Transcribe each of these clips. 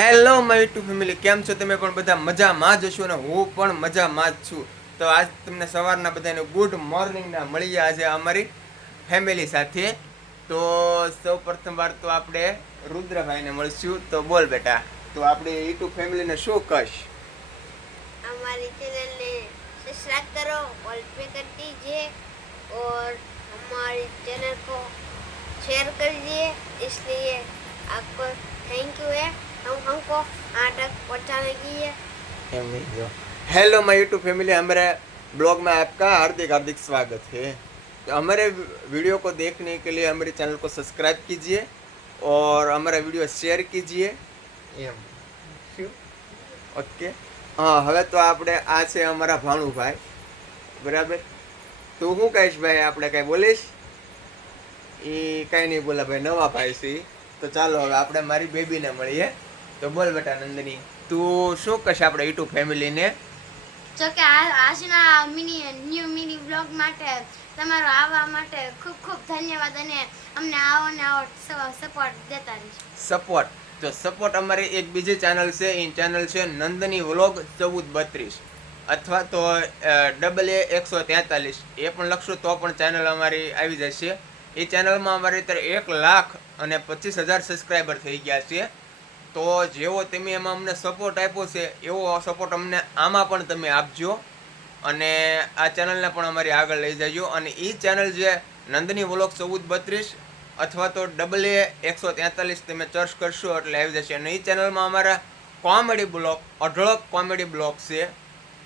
Hello my YouTube family, કેમ છો તમે? પણ બધા મજામાં જ હશો ને હું પણ મજામાં જ છું. તો આજ તમને સવારના બધાને ગુડ મોર્નિંગના મળીએ આજે અમારી ફેમિલી સાથે. તો સૌ પ્રથમ વાર તો આપણે રુદ્રભાઈને મળશું. તો બોલ બેટા, તો આપણી યુટ્યુબ ફેમિલીને શું કહીશ? हमारी चैनल ने सब्सक्राइब करो, ऑल पे कर दीजिए और हमारे चैनल को शेयर कर दीजिए। इसलिए आपको थैंक यू है, हमको यहाँ तक पहुँचाने की है। हेलो माय यूट्यूब फैमिली, हमारे ब्लॉग में आपका हार्दिक हार्दिक स्वागत है। तो हमारे वीडियो को देखने के लिए हमारे चैनल को सब्सक्राइब कीजिए और हमारा वीडियो शेयर कीजिए। ओके, हाँ, હવે તો આપણે આ છે અમારા ભાણુભાઈ, બરાબર? તું શું કહીશ ભાઈ? આપણે કઈ બોલીશ? એ કઈ નહીં બોલા ભાઈ, નવા ભાઈ છે. તો ચાલો હવે આપણે મારી બેબીને મળીએ. તો બોલ બેટા નંદની, તું શું કહેશ આપણે યુટ્યુબ ફેમિલીને? જો કે આજના ન્યૂ મિની વ્લોગ માટે તમારો આવવા માટે ખૂબ ખૂબ ધન્યવાદ અને અમને આવો ને આવો સપોર્ટ દેતા રહેજો. સપોર્ટ, તો સપોર્ટ અમારી એક બીજી ચેનલ છે, એ ચેનલ છે નંદની વ્લોગ 1432 અથવા તો AA143, એ પણ લખશો તો પણ ચેનલ અમારી આવી જશે. એ ચેનલમાં અમારે અત્યારે 1,25,000 સબસ્ક્રાઈબર થઈ ગયા છે. તો જેવો તમે એમાં અમને સપોર્ટ આપ્યો છે એવો સપોર્ટ અમને આમાં પણ તમે આપજો અને આ ચેનલને પણ અમારી આગળ લઈ જજો. અને એ ચેનલ જે નંદની વ્લોગ 1432 અથવા તો AA143 તમે સર્ચ કરશો એટલે આવી જશે. અને એ ચેનલમાં અમારા કોમેડી બ્લોગ, અઢળક કોમેડી બ્લોગ છે.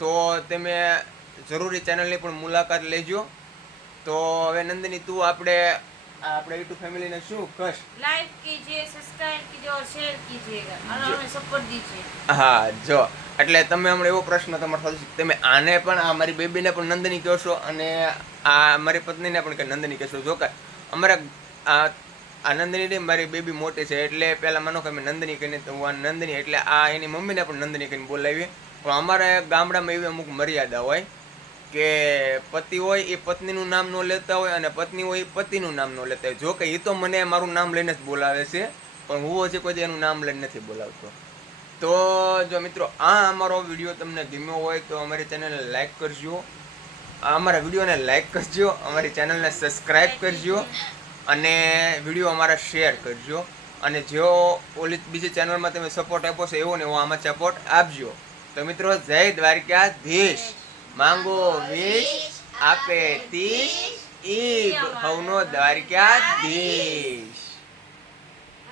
તો તમે જરૂરી ચેનલની પણ મુલાકાત લેજો. તો હવે નંદની, તું આપણે યુટ્યુબ ફેમિલીને શું કહેશ? लाइक कीजिए, सब्सक्राइब कीजिए और शेयर कीजिएगा और हमें सपोर्ट दीजिए. હા, જો એટલે તમે હમણાં એવો પ્રશ્ન તમારો થશે, તમે આને પણ, આ મારી બેબીને પણ નંદની કહો છો અને આ મારી પત્નીને પણ કે નંદની કહેશો. જો કે અમારા આ નંદની મારી બેબી મોટી છે એટલે પહેલાં માનો કે અમે નંદની કહીને તો નંદની એટલે આ એની મમ્મીને પણ નંદની કહીને બોલાવીએ. પણ અમારા ગામડામાં એવી અમુક મર્યાદા હોય કે પતિ હોય એ પત્નીનું નામ ન લેતા હોય અને પત્ની હોય એ પતિનું નામ ન લેતા હોય. જો કે એ તો મને મારું નામ લઈને જ બોલાવે છે, પણ હું હજી કોઈ એનું નામ લઈને નથી બોલાવતો. તો જો મિત્રો, આ અમારો વિડીયો તમને ગમ્યો હોય તો અમારી ચેનલને લાઈક કરજો, અમારા વિડીયોને લાઈક કરજો, અમારી ચેનલને સબસ્ક્રાઈબ કરજો અને વિડીયો અમારા શેર કરજો. અને જો ઓલી બીજી ચેનલમાં તમે સપોર્ટ આપ્યો છે એવો ને એવો આમાં સપોર્ટ આપજો. તો મિત્રો, જય દ્વારકાધીશ. માંગો 20 આપે 30, ઈ ભવનો દ્વારકાધીશ.